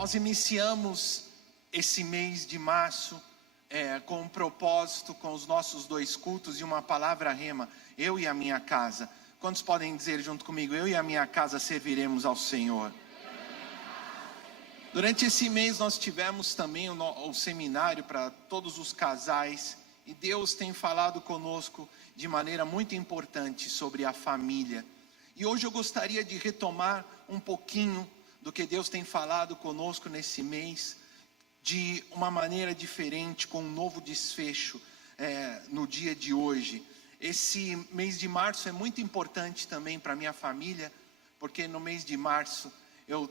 Nós iniciamos esse mês de março com um propósito, com os nossos 2 cultos e uma palavra rema, eu e a minha casa. Quantos podem dizer junto comigo, eu e a minha casa serviremos ao Senhor? Durante esse mês nós tivemos também o seminário para todos os casais, e Deus tem falado conosco de maneira muito importante sobre a família. E hoje eu gostaria de retomar um pouquinho do que Deus tem falado conosco nesse mês, de uma maneira diferente, com um novo desfecho no dia de hoje. Esse mês de março é muito importante também para a minha família, porque no mês de março eu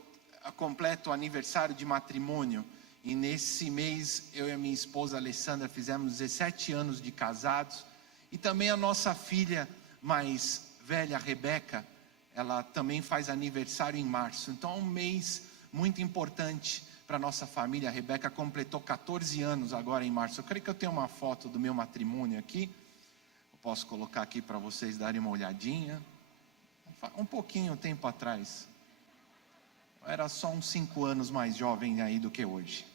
completo o aniversário de matrimônio, e nesse mês eu e a minha esposa Alessandra fizemos 17 anos de casados, e também a nossa filha mais velha, Rebeca, ela também faz aniversário em março. Então é um mês muito importante para a nossa família. A Rebeca completou 14 anos agora em março. Eu creio que eu tenho uma foto do meu matrimônio aqui. Eu posso colocar aqui para vocês darem uma olhadinha. Um pouquinho tempo atrás. Eu era só uns 5 anos mais jovem aí do que hoje.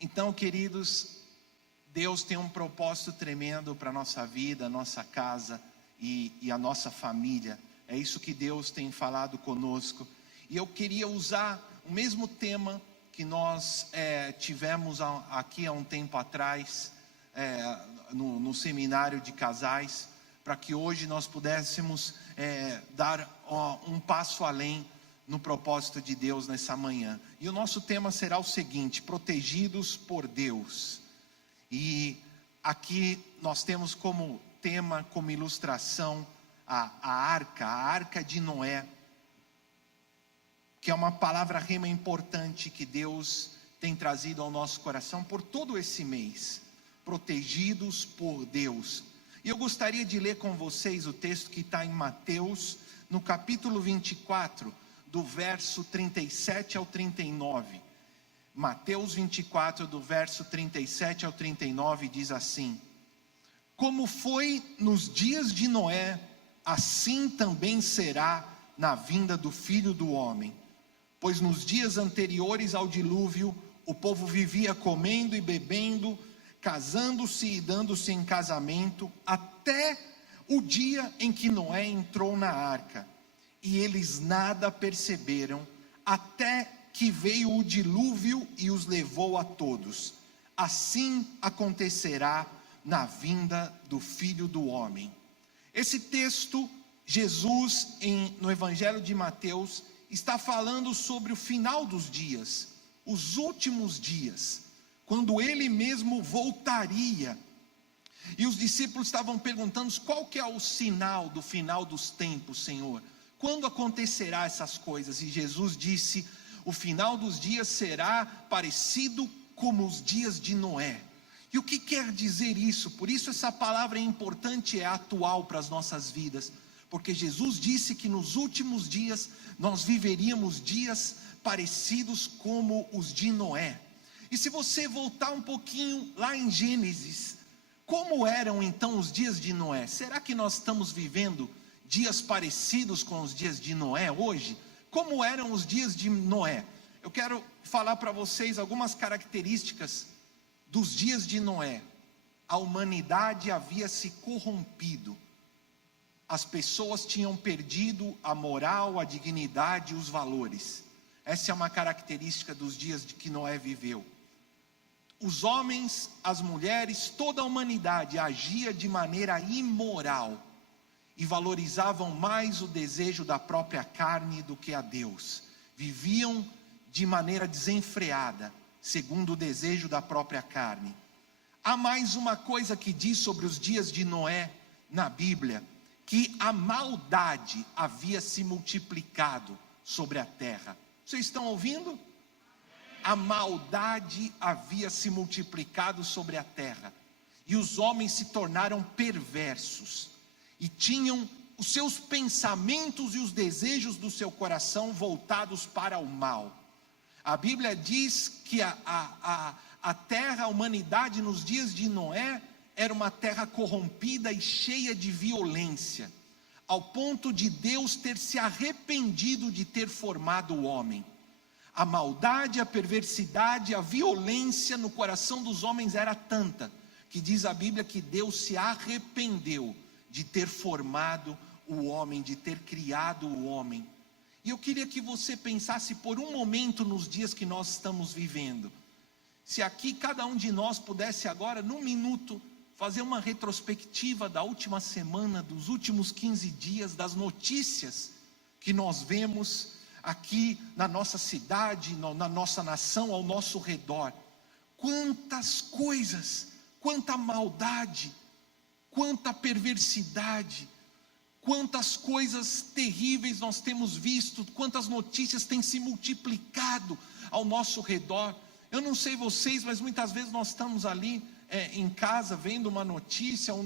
Então, queridos, Deus tem um propósito tremendo para a nossa vida, a nossa casa e a nossa família. É isso que Deus tem falado conosco. E eu queria usar o mesmo tema que nós tivemos aqui há um tempo atrás, no seminário de casais, para que hoje nós pudéssemos dar um passo além no propósito de Deus nessa manhã. E o nosso tema será o seguinte: protegidos por Deus. E aqui nós temos como tema, como ilustração, a arca de Noé, que é uma palavra rema importante que Deus tem trazido ao nosso coração por todo esse mês. Protegidos por Deus. E eu gostaria de ler com vocês o texto que está em Mateus, no capítulo 24, do verso 37 ao 39. Mateus 24, do verso 37 ao 39, diz assim: como foi nos dias de Noé, assim também será na vinda do Filho do Homem. Pois nos dias anteriores ao dilúvio, o povo vivia comendo e bebendo, casando-se e dando-se em casamento, até o dia em que Noé entrou na arca. E eles nada perceberam, até que veio o dilúvio e os levou a todos. Assim acontecerá na vinda do Filho do Homem. Esse texto, Jesus, no Evangelho de Mateus, está falando sobre o final dos dias, os últimos dias, quando ele mesmo voltaria. E os discípulos estavam perguntando: qual que é o sinal do final dos tempos, Senhor? Quando acontecerá essas coisas? E Jesus disse: o final dos dias será parecido como os dias de Noé. E o que quer dizer isso? Por isso essa palavra é importante, é atual para as nossas vidas, porque Jesus disse que nos últimos dias nós viveríamos dias parecidos como os de Noé. E se você voltar um pouquinho lá em Gênesis, como eram então os dias de Noé? Será que nós estamos vivendo dias parecidos com os dias de Noé hoje? Como eram os dias de Noé? Eu quero falar para vocês algumas características dos dias de Noé. A humanidade havia se corrompido. As pessoas tinham perdido a moral, a dignidade e os valores. Essa é uma característica dos dias de que Noé viveu. Os homens, as mulheres, toda a humanidade agia de maneira imoral e valorizavam mais o desejo da própria carne do que a Deus. Viviam de maneira desenfreada, segundo o desejo da própria carne. Há mais uma coisa que diz sobre os dias de Noé na Bíblia: que a maldade havia se multiplicado sobre a terra. Vocês estão ouvindo? A maldade havia se multiplicado sobre a terra, e os homens se tornaram perversos, e tinham os seus pensamentos e os desejos do seu coração voltados para o mal. A Bíblia diz que a terra, a humanidade nos dias de Noé, era uma terra corrompida e cheia de violência, ao ponto de Deus ter se arrependido de ter formado o homem. A maldade, a perversidade, a violência no coração dos homens era tanta, que diz a Bíblia que Deus se arrependeu de ter formado o homem, de ter criado o homem. E eu queria que você pensasse por um momento nos dias que nós estamos vivendo. Se aqui cada um de nós pudesse agora, num minuto, fazer uma retrospectiva da última semana, dos últimos 15 dias, das notícias que nós vemos aqui na nossa cidade, na nossa nação, ao nosso redor. Quantas coisas, quanta maldade, quanta perversidade, quantas coisas terríveis nós temos visto, quantas notícias têm se multiplicado ao nosso redor. Eu não sei vocês, mas muitas vezes nós estamos ali em casa vendo uma notícia, ou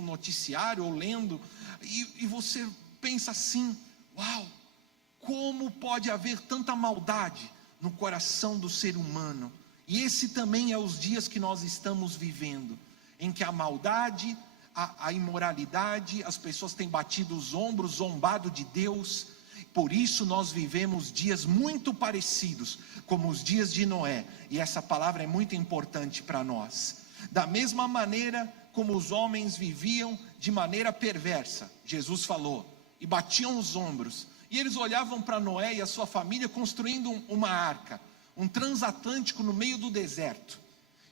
noticiário, ou lendo, e você pensa assim: uau, como pode haver tanta maldade no coração do ser humano? E esse também é os dias que nós estamos vivendo, em que a maldade, a imoralidade, as pessoas têm batido os ombros, zombado de Deus. Por isso nós vivemos dias muito parecidos como os dias de Noé, e essa palavra é muito importante para nós. Da mesma maneira como os homens viviam de maneira perversa, Jesus falou, e batiam os ombros, e eles olhavam para Noé e a sua família construindo uma arca, um transatlântico no meio do deserto,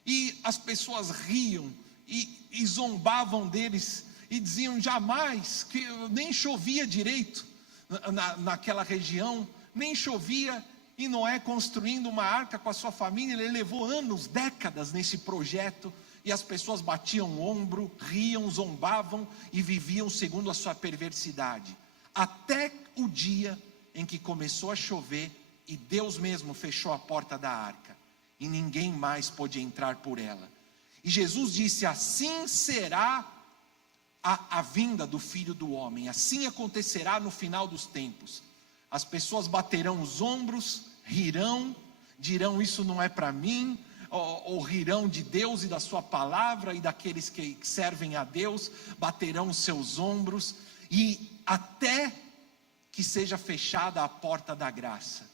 e as pessoas riam e zombavam deles, e diziam: jamais, que nem chovia direito naquela região, nem chovia, e Noé construindo uma arca com a sua família, ele levou anos, décadas nesse projeto, e as pessoas batiam o ombro, riam, zombavam e viviam segundo a sua perversidade, até o dia em que começou a chover e Deus mesmo fechou a porta da arca, e ninguém mais pôde entrar por ela. E Jesus disse: assim será a vinda do Filho do Homem, assim acontecerá no final dos tempos. As pessoas baterão os ombros, rirão, dirão: isso não é para mim, ou rirão de Deus e da sua palavra, e daqueles que servem a Deus, baterão os seus ombros, e até que seja fechada a porta da graça.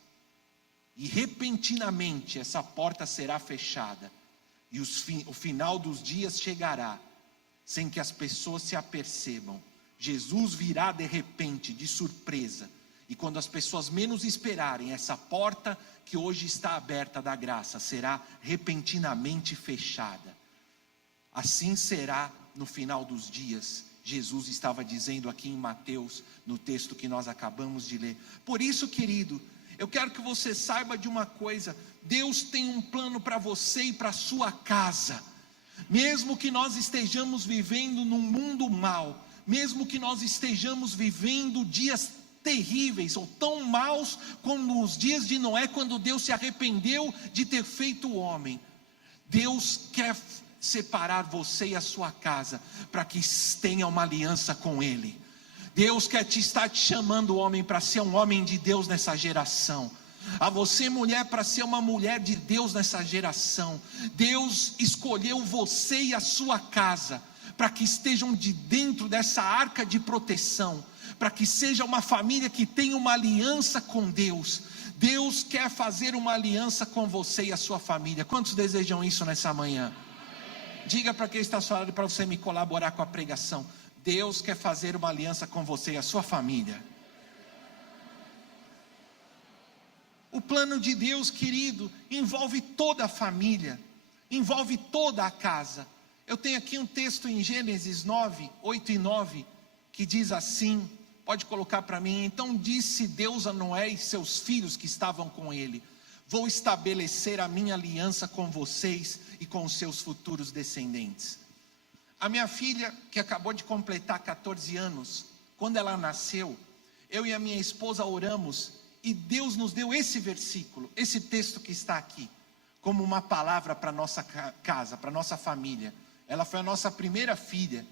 E repentinamente essa porta será fechada, e o final dos dias chegará, sem que as pessoas se apercebam. Jesus virá de repente, de surpresa, e quando as pessoas menos esperarem, essa porta que hoje está aberta da graça será repentinamente fechada. Assim será no final dos dias. Jesus estava dizendo aqui em Mateus, no texto que nós acabamos de ler. Por isso, querido, eu quero que você saiba de uma coisa: Deus tem um plano para você e para a sua casa. Mesmo que nós estejamos vivendo num mundo mau, mesmo que nós estejamos vivendo dias terríveis, ou tão maus como os dias de Noé, quando Deus se arrependeu de ter feito o homem, Deus quer separar você e a sua casa, para que tenha uma aliança com Ele. Deus quer estar te chamando, homem, para ser um homem de Deus nessa geração. A você, mulher, para ser uma mulher de Deus nessa geração. Deus escolheu você e a sua casa para que estejam de dentro dessa arca de proteção, para que seja uma família que tenha uma aliança com Deus. Deus quer fazer uma aliança com você e a sua família. Quantos desejam isso nessa manhã? Diga para quem está ao seu lado, para você me colaborar com a pregação: Deus quer fazer uma aliança com você e a sua família. O plano de Deus, querido, envolve toda a família, envolve toda a casa. Eu tenho aqui um texto em Gênesis 9, 8 e 9, que diz assim, pode colocar para mim: então disse Deus a Noé e seus filhos que estavam com ele: vou estabelecer a minha aliança com vocês e com os seus futuros descendentes. A minha filha, que acabou de completar 14 anos, quando ela nasceu, eu e a minha esposa oramos, e Deus nos deu esse versículo, esse texto que está aqui, como uma palavra para a nossa casa, para a nossa família. Ela foi a nossa primeira filha,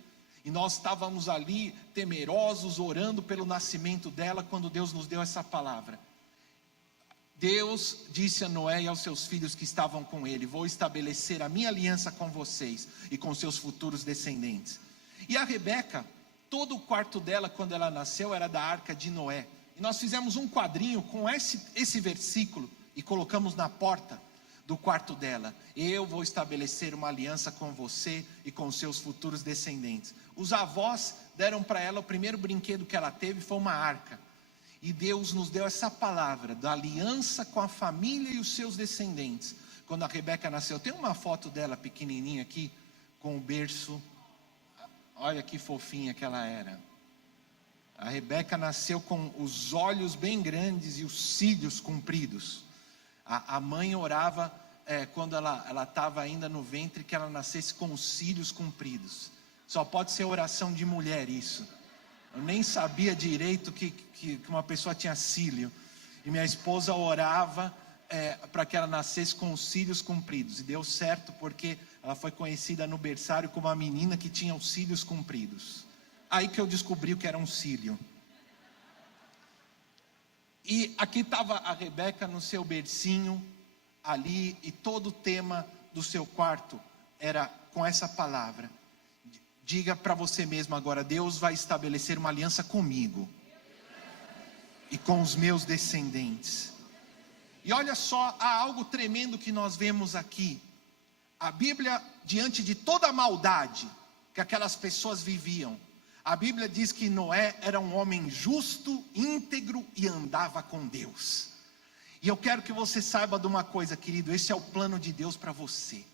e nós estávamos ali temerosos, orando pelo nascimento dela, quando Deus nos deu essa palavra. Deus disse a Noé e aos seus filhos que estavam com ele: vou estabelecer a minha aliança com vocês e com seus futuros descendentes. E a Rebeca, todo o quarto dela quando ela nasceu era da arca de Noé. E nós fizemos um quadrinho com esse versículo, e colocamos na porta do quarto dela: eu vou estabelecer uma aliança com você e com seus futuros descendentes. Os avós deram para ela o primeiro brinquedo que ela teve, foi uma arca. E Deus nos deu essa palavra da aliança com a família e os seus descendentes. Quando a Rebeca nasceu, tem uma foto dela pequenininha aqui, com o berço. Olha que fofinha que ela era. A Rebeca nasceu com os olhos bem grandes e os cílios compridos. A mãe orava quando ela estava ainda no ventre, que ela nascesse com os cílios compridos. Só pode ser oração de mulher isso. Eu nem sabia direito que uma pessoa tinha cílio. E minha esposa orava para que ela nascesse com os cílios compridos. E deu certo, porque ela foi conhecida no berçário como a menina que tinha os cílios compridos. Aí que eu descobri o que era um cílio. E aqui estava a Rebeca no seu bercinho ali, e todo o tema do seu quarto era com essa palavra. Diga para você mesmo agora: Deus vai estabelecer uma aliança comigo e com os meus descendentes. E olha só, há algo tremendo que nós vemos aqui. A Bíblia, diante de toda a maldade que aquelas pessoas viviam, a Bíblia diz que Noé era um homem justo, íntegro e andava com Deus. E eu quero que você saiba de uma coisa, querido: esse é o plano de Deus para você.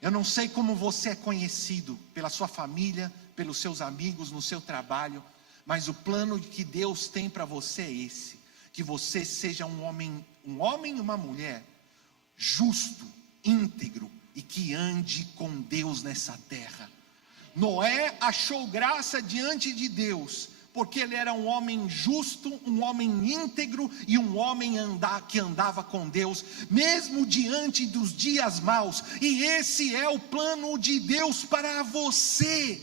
Eu não sei como você é conhecido pela sua família, pelos seus amigos, no seu trabalho, mas o plano que Deus tem para você é esse: que você seja um homem e uma mulher justo, íntegro e que ande com Deus nessa terra. Noé achou graça diante de Deus, porque ele era um homem justo, um homem íntegro e um homem que andava com Deus, mesmo diante dos dias maus. E esse é o plano de Deus para você,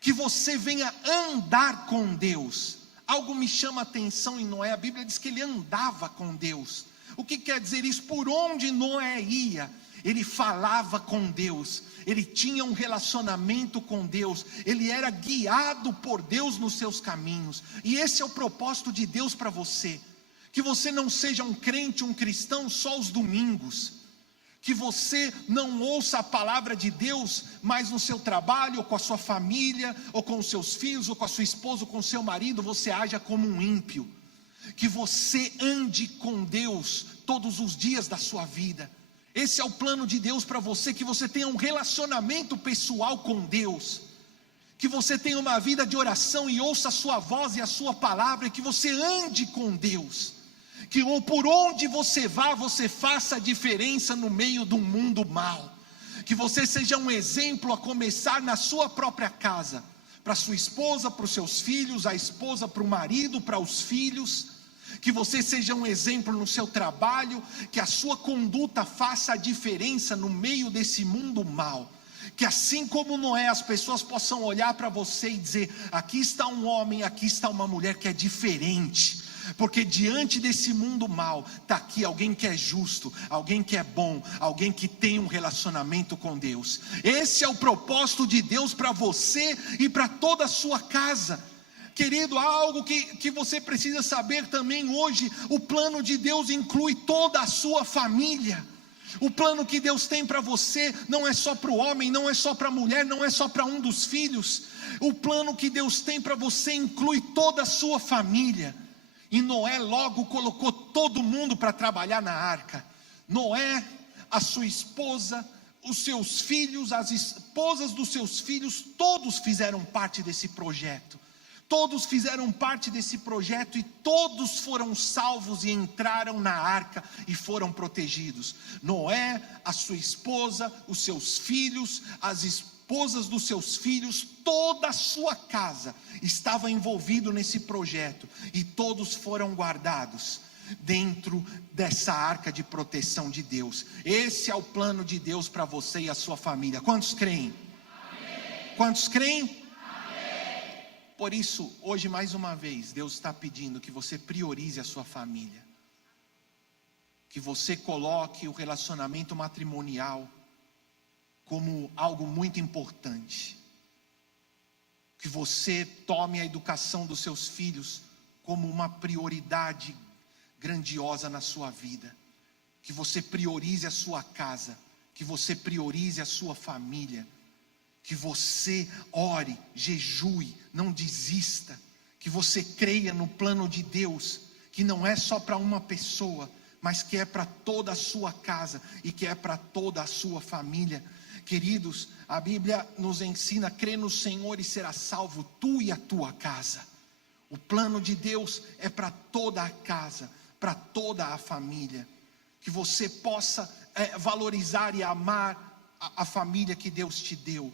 que você venha andar com Deus. Algo me chama a atenção em Noé. A Bíblia diz que ele andava com Deus. O que quer dizer isso? Por onde Noé ia, ele falava com Deus, ele tinha um relacionamento com Deus, ele era guiado por Deus nos seus caminhos. E esse é o propósito de Deus para você: que você não seja um crente, um cristão só aos domingos, que você não ouça a palavra de Deus, mas no seu trabalho, ou com a sua família, ou com os seus filhos, ou com a sua esposa, ou com o seu marido, você haja como um ímpio. Que você ande com Deus todos os dias da sua vida. Esse é o plano de Deus para você: que você tenha um relacionamento pessoal com Deus, que você tenha uma vida de oração e ouça a sua voz e a sua palavra, e que você ande com Deus, que por onde você vá, você faça a diferença no meio do mundo mau, que você seja um exemplo, a começar na sua própria casa, para sua esposa, para os seus filhos, a esposa para o marido, para os filhos. Que você seja um exemplo no seu trabalho, que a sua conduta faça a diferença no meio desse mundo mau. Que assim como Noé, as pessoas possam olhar para você e dizer: aqui está um homem, aqui está uma mulher que é diferente. Porque diante desse mundo mau, está aqui alguém que é justo, alguém que é bom, alguém que tem um relacionamento com Deus. Esse é o propósito de Deus para você e para toda a sua casa. Querido, há algo que você precisa saber também hoje: o plano de Deus inclui toda a sua família. O plano que Deus tem para você não é só para o homem, não é só para a mulher, não é só para um dos filhos. O plano que Deus tem para você inclui toda a sua família. E Noé logo colocou todo mundo para trabalhar na arca. Noé, a sua esposa, os seus filhos, as esposas dos seus filhos, todos fizeram parte desse projeto. Todos fizeram parte desse projeto e todos foram salvos e entraram na arca e foram protegidos. Noé, a sua esposa, os seus filhos, as esposas dos seus filhos, toda a sua casa estava envolvido nesse projeto e todos foram guardados dentro dessa arca de proteção de Deus. Esse é o plano de Deus para você e a sua família. Quantos creem? Amém. Quantos creem? Por isso, hoje mais uma vez, Deus está pedindo que você priorize a sua família. Que você coloque o relacionamento matrimonial como algo muito importante. Que você tome a educação dos seus filhos como uma prioridade grandiosa na sua vida. Que você priorize a sua casa, que você priorize a sua família, que você ore, jejue, não desista, que você creia no plano de Deus, que não é só para uma pessoa, mas que é para toda a sua casa e que é para toda a sua família. Queridos, a Bíblia nos ensina: crê no Senhor e será salvo tu e a tua casa. O plano de Deus é para toda a casa, para toda a família. Que você possa valorizar e amar a família que Deus te deu.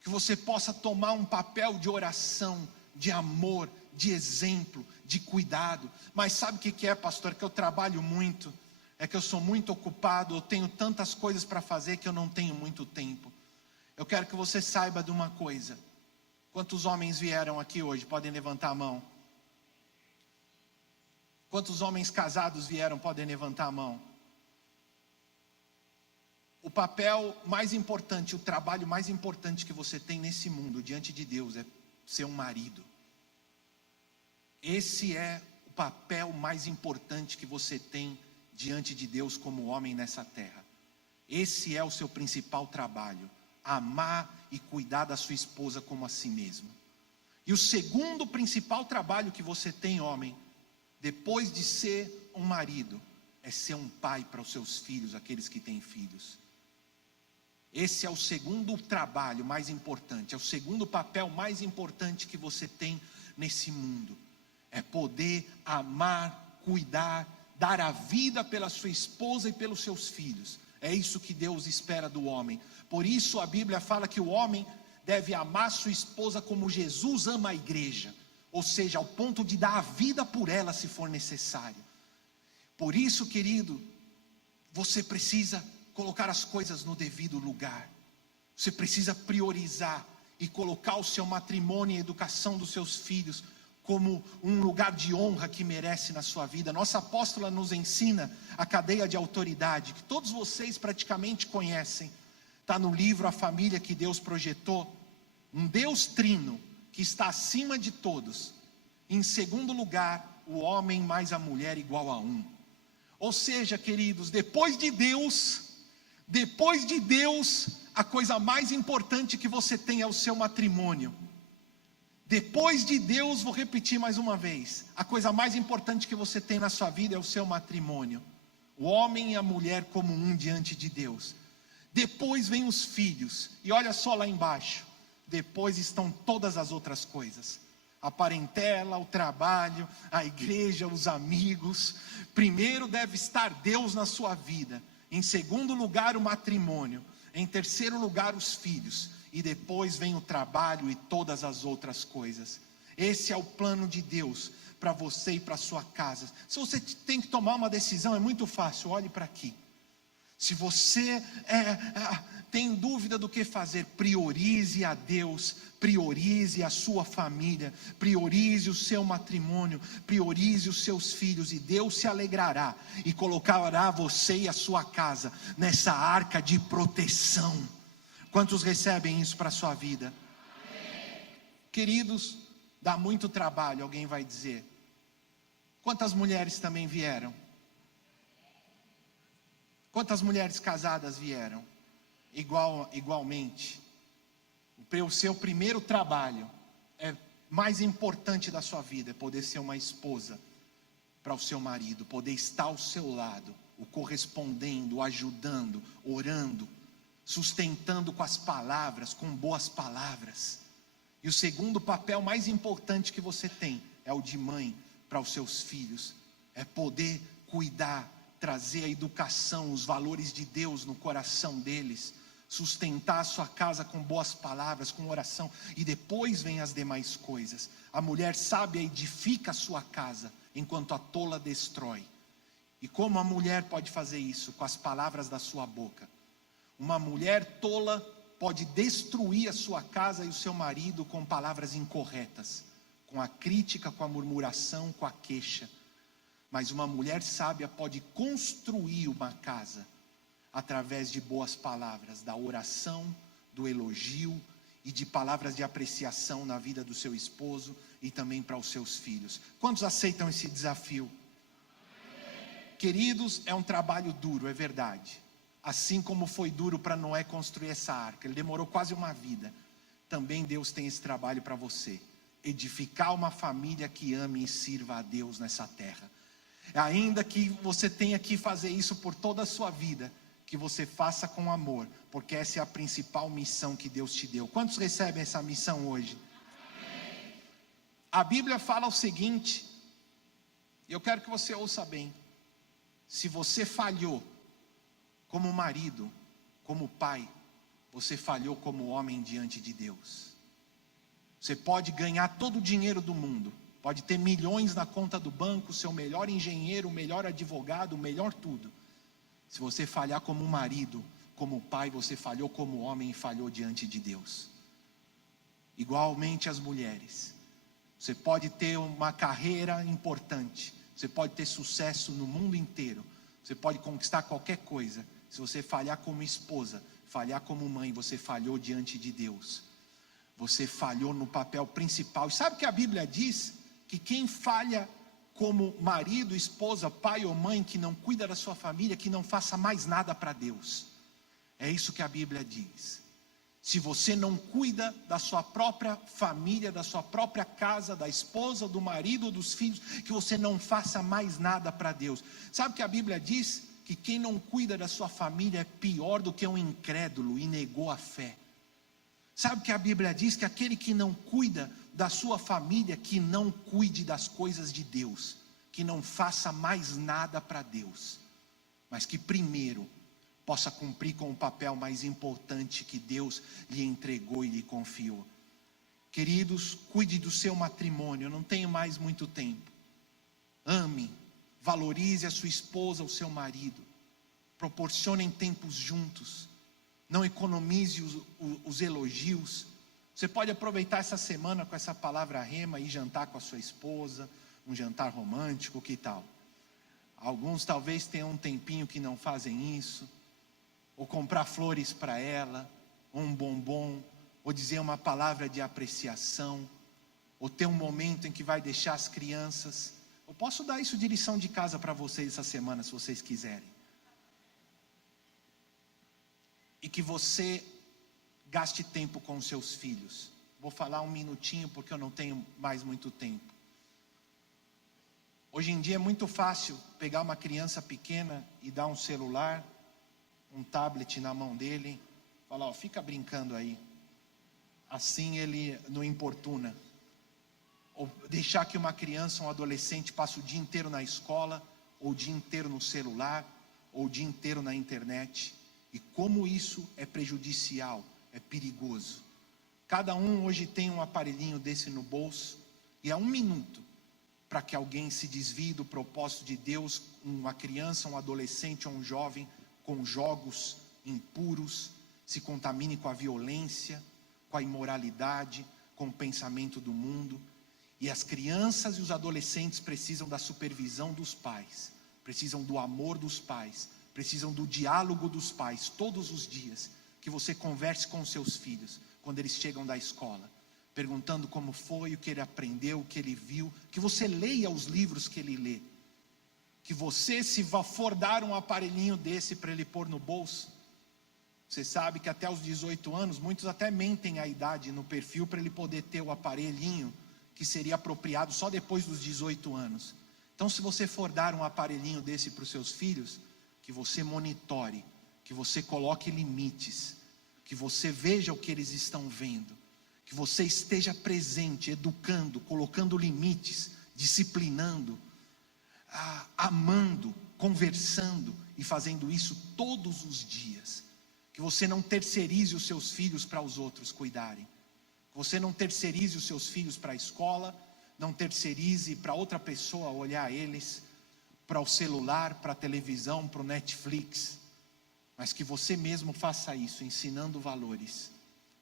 Que você possa tomar um papel de oração, de amor, de exemplo, de cuidado. Mas sabe o que é, pastor? Que eu trabalho muito, é que eu sou muito ocupado, eu tenho tantas coisas para fazer que eu não tenho muito tempo. Eu quero que você saiba de uma coisa. Quantos homens vieram aqui hoje? Podem levantar a mão. Quantos homens casados vieram? Podem levantar a mão. O papel mais importante, o trabalho mais importante que você tem nesse mundo, diante de Deus, é ser um marido. Esse é o papel mais importante que você tem diante de Deus como homem nessa terra. Esse é o seu principal trabalho: amar e cuidar da sua esposa como a si mesmo. E o segundo principal trabalho que você tem, homem, depois de ser um marido, é ser um pai para os seus filhos, aqueles que têm filhos. Esse é o segundo trabalho mais importante, é o segundo papel mais importante que você tem nesse mundo. É poder amar, cuidar, dar a vida pela sua esposa e pelos seus filhos. É isso que Deus espera do homem. Por isso a Bíblia fala que o homem deve amar sua esposa como Jesus ama a igreja. Ou seja, ao ponto de dar a vida por ela se for necessário. Por isso, querido, você precisa colocar as coisas no devido lugar. Você precisa priorizar e colocar o seu matrimônio e a educação dos seus filhos como um lugar de honra que merece na sua vida. Nossa apóstola nos ensina a cadeia de autoridade, que todos vocês praticamente conhecem. Está no livro A Família que Deus Projetou. Um Deus trino que está acima de todos. Em segundo lugar, o homem mais a mulher igual a um. Ou seja, queridos, depois de Deus, a coisa mais importante que você tem é o seu matrimônio. Depois de Deus, vou repetir mais uma vez, a coisa mais importante que você tem na sua vida é o seu matrimônio. O homem e a mulher como um diante de Deus. Depois vem os filhos, e olha só lá embaixo, depois estão todas as outras coisas. A parentela, o trabalho, a igreja, os amigos. Primeiro deve estar Deus na sua vida. Em segundo lugar, o matrimônio. Em terceiro lugar, os filhos. E depois vem o trabalho e todas as outras coisas. Esse é o plano de Deus para você e para a sua casa. Se você tem que tomar uma decisão, é muito fácil, olhe para aqui. Se você tem dúvida do que fazer, priorize a Deus, priorize a sua família, priorize o seu matrimônio, priorize os seus filhos, e Deus se alegrará e colocará você e a sua casa nessa arca de proteção. Quantos recebem isso para a sua vida? Queridos, dá muito trabalho, alguém vai dizer. Quantas mulheres também vieram? Quantas mulheres casadas vieram? Igualmente. O seu primeiro trabalho é mais importante da sua vida, é poder ser uma esposa para o seu marido, poder estar ao seu lado, o correspondendo, o ajudando, orando, sustentando com as palavras, com boas palavras. E o segundo papel mais importante que você tem é o de mãe para os seus filhos, é poder cuidar, trazer a educação, os valores de Deus no coração deles, sustentar a sua casa com boas palavras, com oração, e depois vem as demais coisas. A mulher sábia edifica a sua casa, enquanto a tola destrói. E como a mulher pode fazer isso? Com as palavras da sua boca. Uma mulher tola pode destruir a sua casa e o seu marido com palavras incorretas, com a crítica, com a murmuração, com a queixa. Mas uma mulher sábia pode construir uma casa através de boas palavras, da oração, do elogio e de palavras de apreciação na vida do seu esposo e também para os seus filhos. Quantos aceitam esse desafio? Queridos, é um trabalho duro, é verdade. Assim como foi duro para Noé construir essa arca, ele demorou quase uma vida. Também Deus tem esse trabalho para você: edificar uma família que ame e sirva a Deus nessa terra. Ainda que você tenha que fazer isso por toda a sua vida, que você faça com amor, porque essa é a principal missão que Deus te deu. Quantos recebem essa missão hoje? Amém. A Bíblia fala o seguinte, e eu quero que você ouça bem: se você falhou como marido, como pai, você falhou como homem diante de Deus. Você pode ganhar todo o dinheiro do mundo, pode ter milhões na conta do banco, ser o melhor engenheiro, o melhor advogado, o melhor tudo. Se você falhar como marido, como pai, você falhou como homem e falhou diante de Deus. Igualmente as mulheres. Você pode ter uma carreira importante, você pode ter sucesso no mundo inteiro, você pode conquistar qualquer coisa. Se você falhar como esposa, falhar como mãe, você falhou diante de Deus. Você falhou no papel principal. E sabe o que a Bíblia diz? Que quem falha como marido, esposa, pai ou mãe, que não cuida da sua família, que não faça mais nada para Deus. É isso que a Bíblia diz. Se você não cuida da sua própria família, da sua própria casa, da esposa, do marido, dos filhos, que você não faça mais nada para Deus. Sabe o que a Bíblia diz? Que quem não cuida da sua família é pior do que um incrédulo e negou a fé. Sabe o que a Bíblia diz? Que aquele que não cuida da sua família, que não cuide das coisas de Deus, que não faça mais nada para Deus, mas que primeiro possa cumprir com o papel mais importante que Deus lhe entregou e lhe confiou. Queridos, cuide do seu matrimônio, eu não tenho mais muito tempo. Ame, valorize a sua esposa, o seu marido, proporcionem tempos juntos, não economize os elogios. Você pode aproveitar essa semana com essa palavra rema e jantar com a sua esposa, um jantar romântico, que tal? Alguns talvez tenham um tempinho que não fazem isso, ou comprar flores para ela, ou um bombom, ou dizer uma palavra de apreciação, ou ter um momento em que vai deixar as crianças. Eu posso dar isso de lição de casa para vocês essa semana, se vocês quiserem. E que você gaste tempo com os seus filhos. Vou falar um minutinho porque eu não tenho mais muito tempo. Hoje em dia é muito fácil pegar uma criança pequena e dar um celular, um tablet na mão dele, falar, ó, fica brincando aí. Assim ele não importuna. Ou deixar que uma criança, um adolescente passe o dia inteiro na escola, ou o dia inteiro no celular, ou o dia inteiro na internet. E como isso é prejudicial, é perigoso. Cada um hoje tem um aparelhinho desse no bolso, e há um minuto para que alguém se desvie do propósito de Deus, uma criança, um adolescente ou um jovem, com jogos impuros, se contamine com a violência, com a imoralidade, com o pensamento do mundo. E as crianças e os adolescentes precisam da supervisão dos pais, precisam do amor dos pais, precisam do diálogo dos pais todos os dias. Que você converse com os seus filhos quando eles chegam da escola, perguntando como foi, o que ele aprendeu, o que ele viu. Que você leia os livros que ele lê. Que você, se for dar um aparelhinho desse para ele pôr no bolso, você sabe que até os 18 anos, muitos até mentem a idade no perfil para ele poder ter o aparelhinho que seria apropriado só depois dos 18 anos. Então, se você for dar um aparelhinho desse para os seus filhos, que você monitore, que você coloque limites, que você veja o que eles estão vendo, que você esteja presente, educando, colocando limites, disciplinando, amando, conversando e fazendo isso todos os dias. Que você não terceirize os seus filhos para os outros cuidarem. Que você não terceirize os seus filhos para a escola, não terceirize para outra pessoa olhar eles, para o celular, para a televisão, para o Netflix. Mas que você mesmo faça isso, ensinando valores,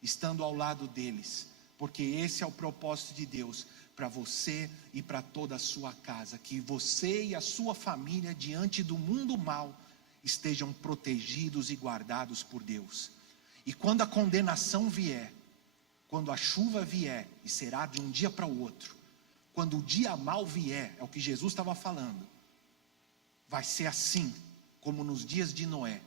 estando ao lado deles, porque esse é o propósito de Deus para você e para toda a sua casa. Que você e a sua família, diante do mundo mal, estejam protegidos e guardados por Deus. E quando a condenação vier, quando a chuva vier, e será de um dia para o outro, quando o dia mal vier, é o que Jesus estava falando, vai ser assim, como nos dias de Noé,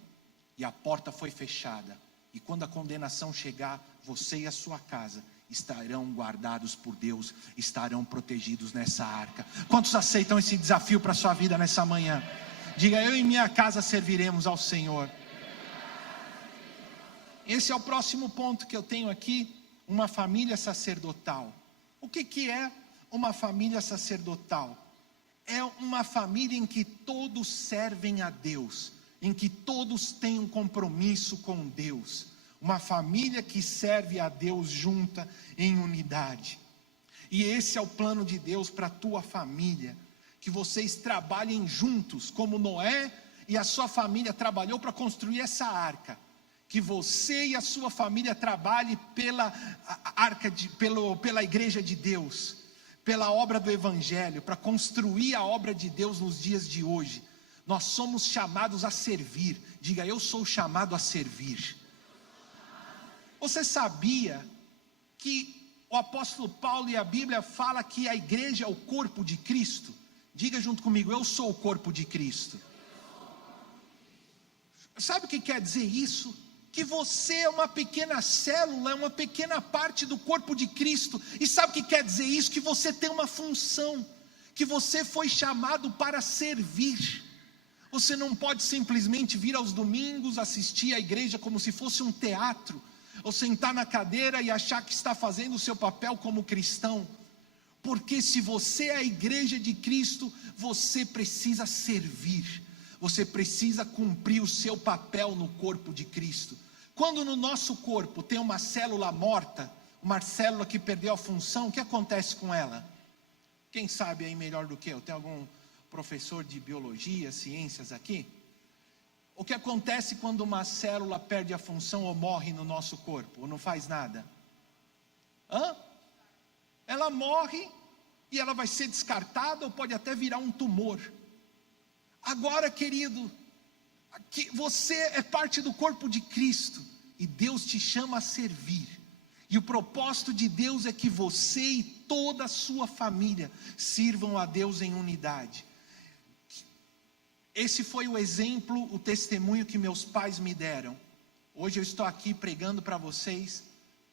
e a porta foi fechada, e quando a condenação chegar, você e a sua casa estarão guardados por Deus, estarão protegidos nessa arca. Quantos aceitam esse desafio para a sua vida nessa manhã? Diga: eu e minha casa serviremos ao Senhor. Esse é o próximo ponto que eu tenho aqui, uma família sacerdotal. O que é uma família sacerdotal? É uma família em que todos servem a Deus, em que todos têm um compromisso com Deus. Uma família que serve a Deus junta em unidade. E esse é o plano de Deus para a tua família. Que vocês trabalhem juntos, como Noé e a sua família trabalhou para construir essa arca. Que você e a sua família trabalhem pela igreja de Deus, pela obra do Evangelho, para construir a obra de Deus nos dias de hoje. Nós somos chamados a servir. Diga: eu sou chamado a servir. Você sabia que o apóstolo Paulo e a Bíblia fala que a igreja é o corpo de Cristo? Diga junto comigo: eu sou o corpo de Cristo. Sabe o que quer dizer isso? Que você é uma pequena célula, é uma pequena parte do corpo de Cristo. E sabe o que quer dizer isso? Que você tem uma função, que você foi chamado para servir. Você não pode simplesmente vir aos domingos, assistir à igreja como se fosse um teatro, ou sentar na cadeira e achar que está fazendo o seu papel como cristão. Porque se você é a igreja de Cristo, você precisa servir. Você precisa cumprir o seu papel no corpo de Cristo. Quando no nosso corpo tem uma célula morta, uma célula que perdeu a função, o que acontece com ela? Quem sabe aí melhor do que eu? Tem algum professor de biologia, ciências aqui? O que acontece quando uma célula perde a função ou morre no nosso corpo? Ou não faz nada? Ela morre e ela vai ser descartada ou pode até virar um tumor. Agora, querido, que você é parte do corpo de Cristo e Deus te chama a servir. E o propósito de Deus é que você e toda a sua família sirvam a Deus em unidade. Esse foi o exemplo, o testemunho que meus pais me deram. Hoje eu estou aqui pregando para vocês,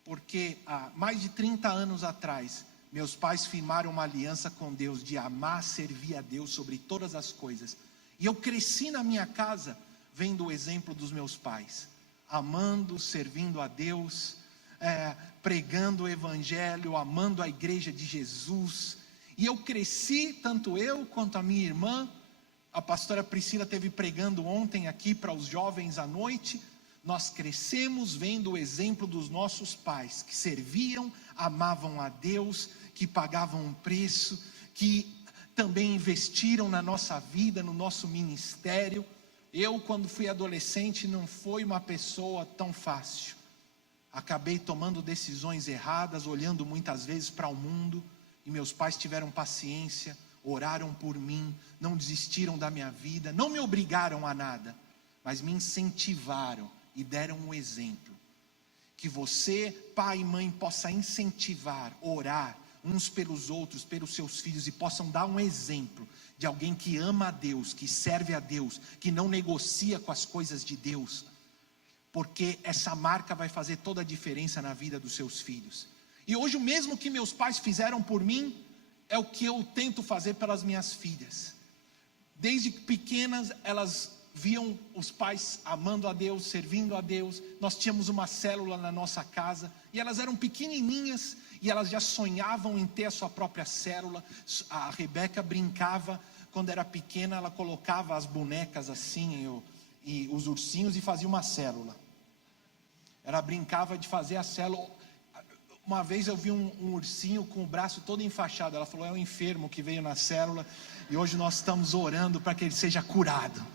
porque há mais de 30 anos atrás, meus pais firmaram uma aliança com Deus de amar, servir a Deus sobre todas as coisas. E eu cresci na minha casa vendo o exemplo dos meus pais, amando, servindo a Deus, pregando o Evangelho, amando a igreja de Jesus. E eu cresci, tanto eu quanto a minha irmã. A pastora Priscila esteve pregando ontem aqui para os jovens à noite. Nós crescemos vendo o exemplo dos nossos pais, que serviam, amavam a Deus, que pagavam um preço, que também investiram na nossa vida, no nosso ministério. Eu, quando fui adolescente, não foi uma pessoa tão fácil. Acabei tomando decisões erradas, olhando muitas vezes para o mundo, e meus pais tiveram paciência, oraram por mim, não desistiram da minha vida, não me obrigaram a nada, mas me incentivaram e deram um exemplo. Que você, pai e mãe, possa incentivar, orar uns pelos outros, pelos seus filhos, e possam dar um exemplo de alguém que ama a Deus, que serve a Deus, que não negocia com as coisas de Deus, porque essa marca vai fazer toda a diferença na vida dos seus filhos. E hoje o mesmo que meus pais fizeram por mim, é o que eu tento fazer pelas minhas filhas. Desde pequenas elas viam os pais amando a Deus, servindo a Deus. Nós tínhamos uma célula na nossa casa, e elas eram pequenininhas, e elas já sonhavam em ter a sua própria célula. A Rebeca brincava, quando era pequena, ela colocava as bonecas assim, e os ursinhos, e fazia uma célula. Ela brincava de fazer a célula. Uma vez eu vi um ursinho com o braço todo enfaixado. Ela falou: é um enfermo que veio na célula, e hoje nós estamos orando para que ele seja curado.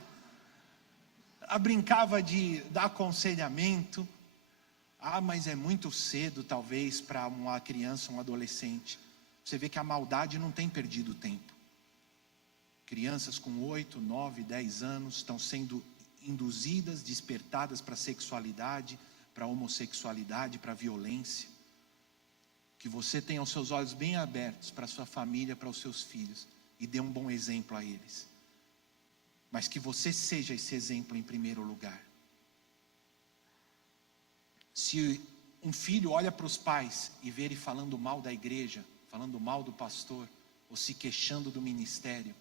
Ela brincava de dar aconselhamento. Mas é muito cedo talvez para uma criança, um adolescente. Você vê que a maldade não tem perdido tempo. Crianças com 8, 9, 10 anos estão sendo induzidas, despertadas para a sexualidade, para a homossexualidade, para a violência. Que você tenha os seus olhos bem abertos para a sua família, para os seus filhos, e dê um bom exemplo a eles. mas que você seja esse exemplo em primeiro lugar. Se um filho olha para os pais e vê ele falando mal da igreja, falando mal do pastor, ou se queixando do ministério,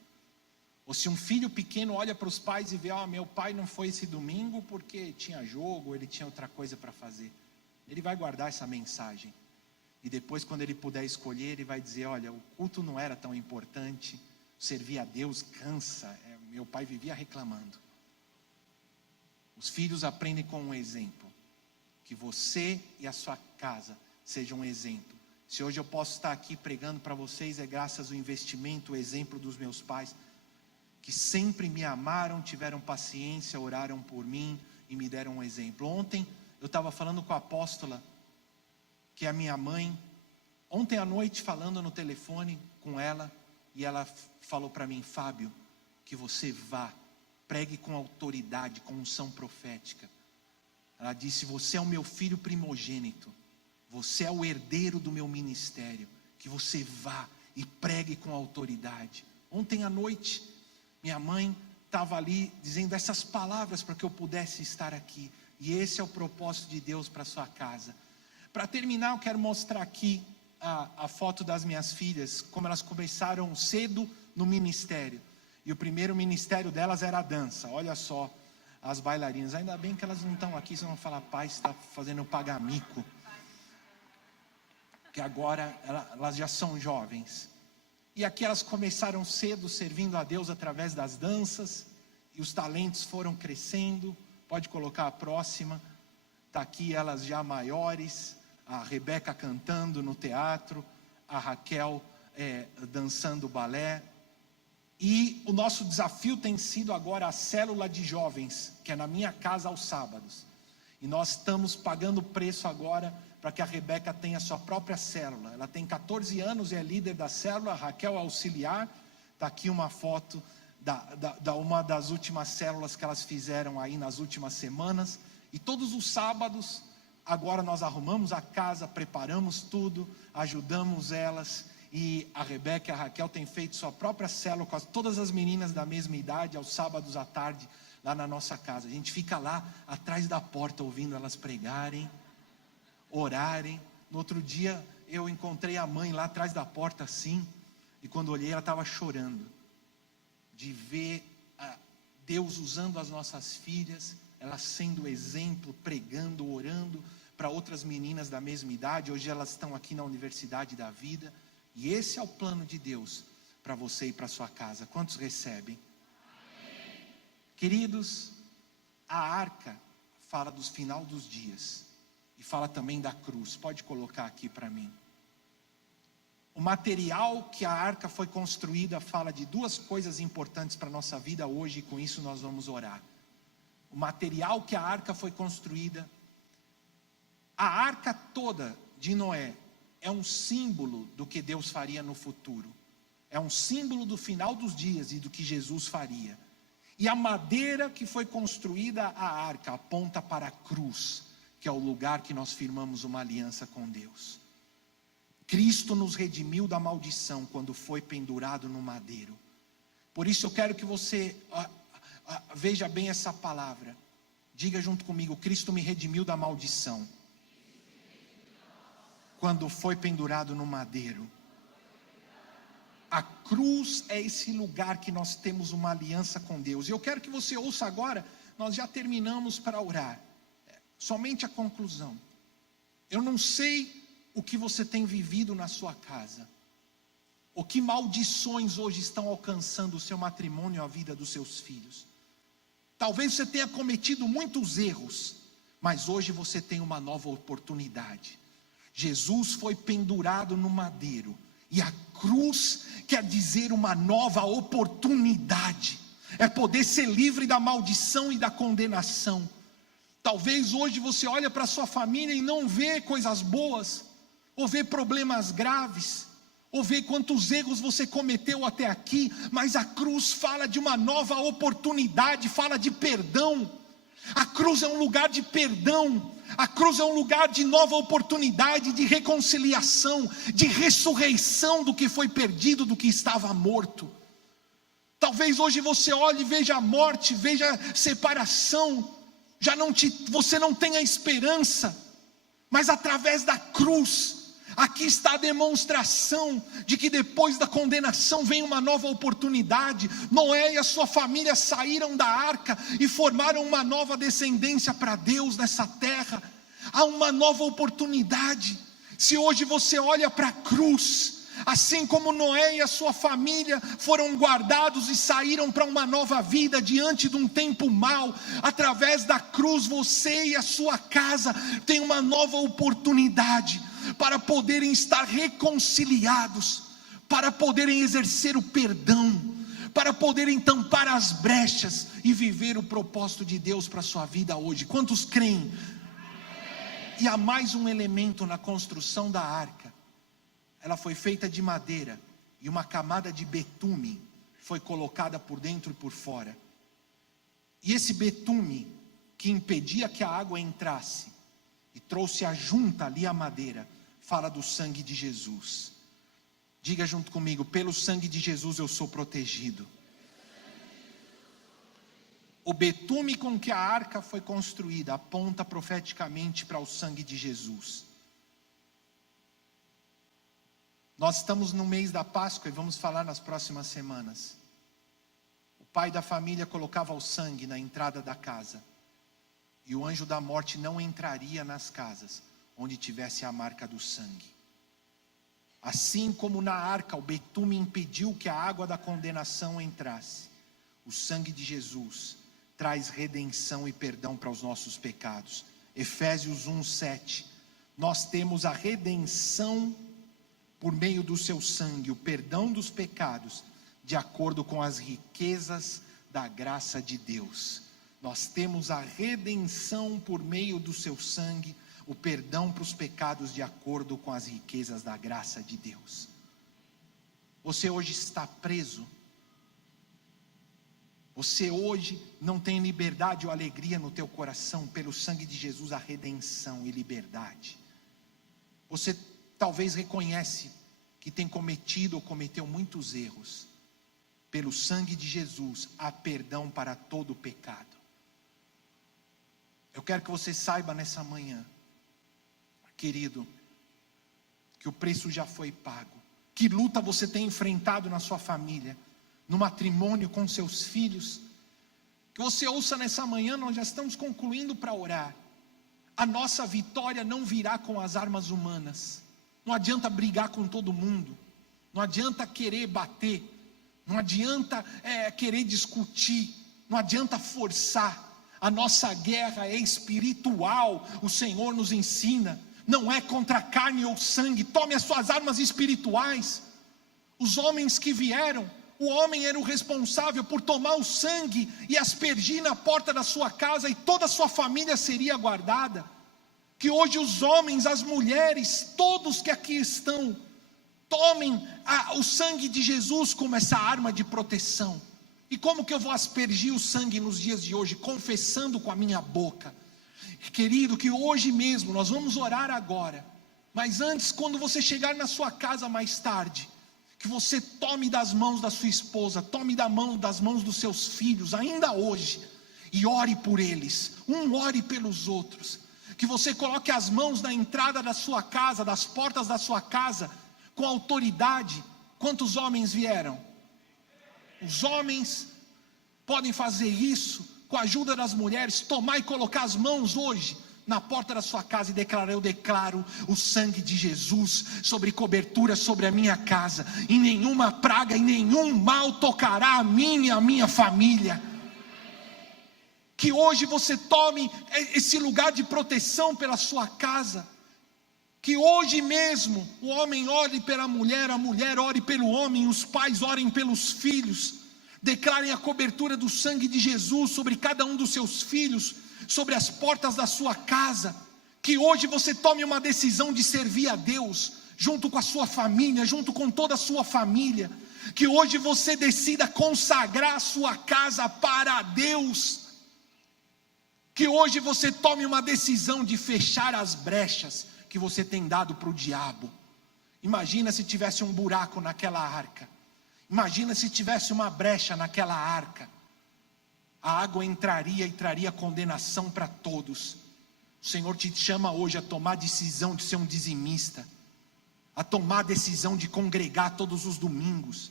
ou se um filho pequeno olha para os pais e vê, meu pai não foi esse domingo porque tinha jogo, ou ele tinha outra coisa para fazer, ele vai guardar essa mensagem, e depois quando ele puder escolher, ele vai dizer, olha, o culto não era tão importante, servir a Deus cansa, meu pai vivia reclamando. Os filhos aprendem com um exemplo, que você e a sua casa sejam um exemplo. Se hoje eu posso estar aqui pregando para vocês, é graças ao investimento, o exemplo dos meus pais, que sempre me amaram, tiveram paciência, oraram por mim e me deram um exemplo. Ontem eu estava falando com a apóstola, que é a minha mãe, ontem à noite falando no telefone com ela, e ela falou para mim, Fábio, que você vá, pregue com autoridade, com unção profética. Ela disse, você é o meu filho primogênito, você é o herdeiro do meu ministério, que você vá e pregue com autoridade. Ontem à noite, minha mãe estava ali dizendo essas palavras para que eu pudesse estar aqui. E esse é o propósito de Deus para a sua casa. Para terminar, eu quero mostrar aqui a foto das minhas filhas, como elas começaram cedo no ministério. E o primeiro ministério delas era a dança. Olha só as bailarinas. Ainda bem que elas não estão aqui, senão vão falar, pai, você está fazendo pagar mico. Que agora elas já são jovens. E aqui elas começaram cedo servindo a Deus através das danças, e os talentos foram crescendo. Pode colocar a próxima. Está aqui elas já maiores, a Rebeca cantando no teatro, a Raquel dançando balé. E o nosso desafio tem sido agora a célula de jovens, que é na minha casa aos sábados. E nós estamos pagando o preço agora para que a Rebeca tenha sua própria célula. Ela tem 14 anos e é líder da célula, a Raquel é auxiliar. Está aqui uma foto da uma das últimas células que elas fizeram aí nas últimas semanas. E todos os sábados, agora nós arrumamos a casa, preparamos tudo, ajudamos elas. E a Rebeca e a Raquel têm feito sua própria célula com todas as meninas da mesma idade, aos sábados à tarde, lá na nossa casa. A gente fica lá atrás da porta ouvindo elas pregarem, orarem. No outro dia eu encontrei a mãe lá atrás da porta assim, e quando olhei ela estava chorando, de ver Deus usando as nossas filhas, elas sendo exemplo, pregando, orando para outras meninas da mesma idade. Hoje elas estão aqui na Universidade da Vida, e esse é o plano de Deus para você e para sua casa. Quantos recebem? Amém. Queridos, a arca fala do final dos dias, e fala também da cruz. Pode colocar aqui para mim. O material que a arca foi construída fala de duas coisas importantes para a nossa vida hoje, e com isso nós vamos orar. O material que a arca foi construída, a arca toda de Noé, é um símbolo do que Deus faria no futuro. É um símbolo do final dos dias e do que Jesus faria. E a madeira que foi construída a arca aponta para a cruz, que é o lugar que nós firmamos uma aliança com Deus. Cristo nos redimiu da maldição quando foi pendurado no madeiro. Por isso eu quero que você veja bem essa palavra. Diga junto comigo, Cristo me redimiu da maldição quando foi pendurado no madeiro. A cruz é esse lugar que nós temos uma aliança com Deus. E eu quero que você ouça agora, nós já terminamos para orar. Somente a conclusão. Eu não sei o que você tem vivido na sua casa, ou que maldições hoje estão alcançando o seu matrimônio e a vida dos seus filhos. Talvez você tenha cometido muitos erros, mas hoje você tem uma nova oportunidade. Jesus foi pendurado no madeiro, e a cruz quer dizer uma nova oportunidade, é poder ser livre da maldição e da condenação. Talvez hoje você olha para a sua família e não vê coisas boas, ou vê problemas graves, ou vê quantos erros você cometeu até aqui, mas a cruz fala de uma nova oportunidade, fala de perdão. A cruz é um lugar de perdão, a cruz é um lugar de nova oportunidade, de reconciliação, de ressurreição do que foi perdido, do que estava morto. Talvez hoje você olhe e veja a morte, veja a separação, você não tenha esperança, mas através da cruz, aqui está a demonstração de que depois da condenação vem uma nova oportunidade. Noé e a sua família saíram da arca e formaram uma nova descendência para Deus nessa terra. Há uma nova oportunidade. Se hoje você olha para a cruz, assim como Noé e a sua família foram guardados e saíram para uma nova vida diante de um tempo mau, através da cruz você e a sua casa têm uma nova oportunidade para poderem estar reconciliados, para poderem exercer o perdão, para poderem tampar as brechas e viver o propósito de Deus para a sua vida hoje. Quantos creem? E há mais um elemento na construção da arca. Ela foi feita de madeira e uma camada de betume foi colocada por dentro e por fora. E esse betume que impedia que a água entrasse e trouxe a junta ali a madeira, fala do sangue de Jesus. Diga junto comigo: pelo sangue de Jesus eu sou protegido. O betume com que a arca foi construída aponta profeticamente para o sangue de Jesus. Nós estamos no mês da Páscoa e vamos falar nas próximas semanas. O pai da família colocava o sangue na entrada da casa, e o anjo da morte não entraria nas casas onde tivesse a marca do sangue. Assim como na arca o betume impediu que a água da condenação entrasse, o sangue de Jesus traz redenção e perdão para os nossos pecados. Efésios 1:7. Nós temos a redenção por meio do seu sangue, o perdão dos pecados, de acordo com as riquezas da graça de Deus. Nós temos a redenção por meio do seu sangue, o perdão para os pecados de acordo com as riquezas da graça de Deus. Você hoje está preso. Você hoje não tem liberdade ou alegria no teu coração. Pelo sangue de Jesus, a redenção e liberdade. Você talvez reconhece que tem cometido ou cometeu muitos erros. Pelo sangue de Jesus, há perdão para todo o pecado. Eu quero que você saiba nessa manhã, querido, que o preço já foi pago. Que luta você tem enfrentado na sua família, no matrimônio com seus filhos. Que você ouça nessa manhã, nós já estamos concluindo para orar. A nossa vitória não virá com as armas humanas. Não adianta brigar com todo mundo, não adianta querer bater, não adianta querer discutir, não adianta forçar. A nossa guerra é espiritual, o Senhor nos ensina, não é contra carne ou sangue. Tome as suas armas espirituais. Os homens que vieram, o homem era o responsável por tomar o sangue e aspergir na porta da sua casa, e toda a sua família seria guardada. Que hoje os homens, as mulheres, todos que aqui estão, tomem o sangue de Jesus como essa arma de proteção. E como que eu vou aspergir o sangue nos dias de hoje? Confessando com a minha boca. Querido, que hoje mesmo, nós vamos orar agora, mas antes, quando você chegar na sua casa mais tarde, que você tome das mãos da sua esposa, tome das mãos dos seus filhos, ainda hoje, e ore por eles, ore pelos outros. Que você coloque as mãos na entrada da sua casa, das portas da sua casa, com autoridade. Quantos homens vieram? Os homens podem fazer isso, com a ajuda das mulheres, tomar e colocar as mãos hoje na porta da sua casa e declarar: eu declaro o sangue de Jesus sobre cobertura sobre a minha casa, e nenhuma praga e nenhum mal tocará a mim e a minha família. Que hoje você tome esse lugar de proteção pela sua casa. Que hoje mesmo o homem ore pela mulher, a mulher ore pelo homem, os pais orem pelos filhos. Declarem a cobertura do sangue de Jesus sobre cada um dos seus filhos, sobre as portas da sua casa. Que hoje você tome uma decisão de servir a Deus, junto com a sua família, junto com toda a sua família. Que hoje você decida consagrar a sua casa para Deus. Que hoje você tome uma decisão de fechar as brechas que você tem dado para o diabo. Imagina se tivesse um buraco naquela arca, Imagina se tivesse uma brecha naquela arca. A água entraria e traria condenação para todos. O Senhor te chama hoje a tomar a decisão de ser um dizimista, a tomar a decisão de congregar todos os domingos,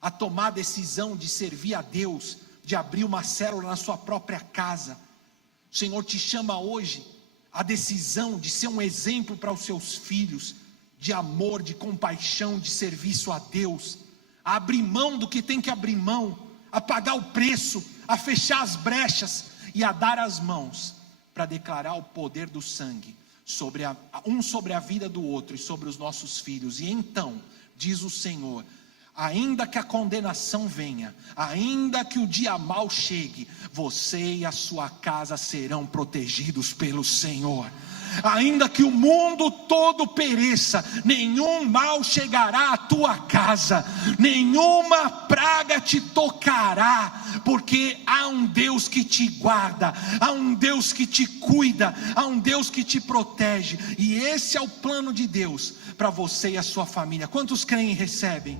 a tomar a decisão de servir a Deus, de abrir uma célula na sua própria casa. O Senhor te chama hoje a decisão de ser um exemplo para os seus filhos, de amor, de compaixão, de serviço a Deus, a abrir mão do que tem que abrir mão, a pagar o preço, a fechar as brechas e a dar as mãos para declarar o poder do sangue sobre a vida do outro e sobre os nossos filhos. E então, diz o Senhor, ainda que a condenação venha, ainda que o dia mau chegue, você e a sua casa serão protegidos pelo Senhor. Ainda que o mundo todo pereça, nenhum mal chegará à tua casa, nenhuma praga te tocará, porque há um Deus que te guarda, há um Deus que te cuida, há um Deus que te protege, e esse é o plano de Deus para você e a sua família. Quantos creem e recebem?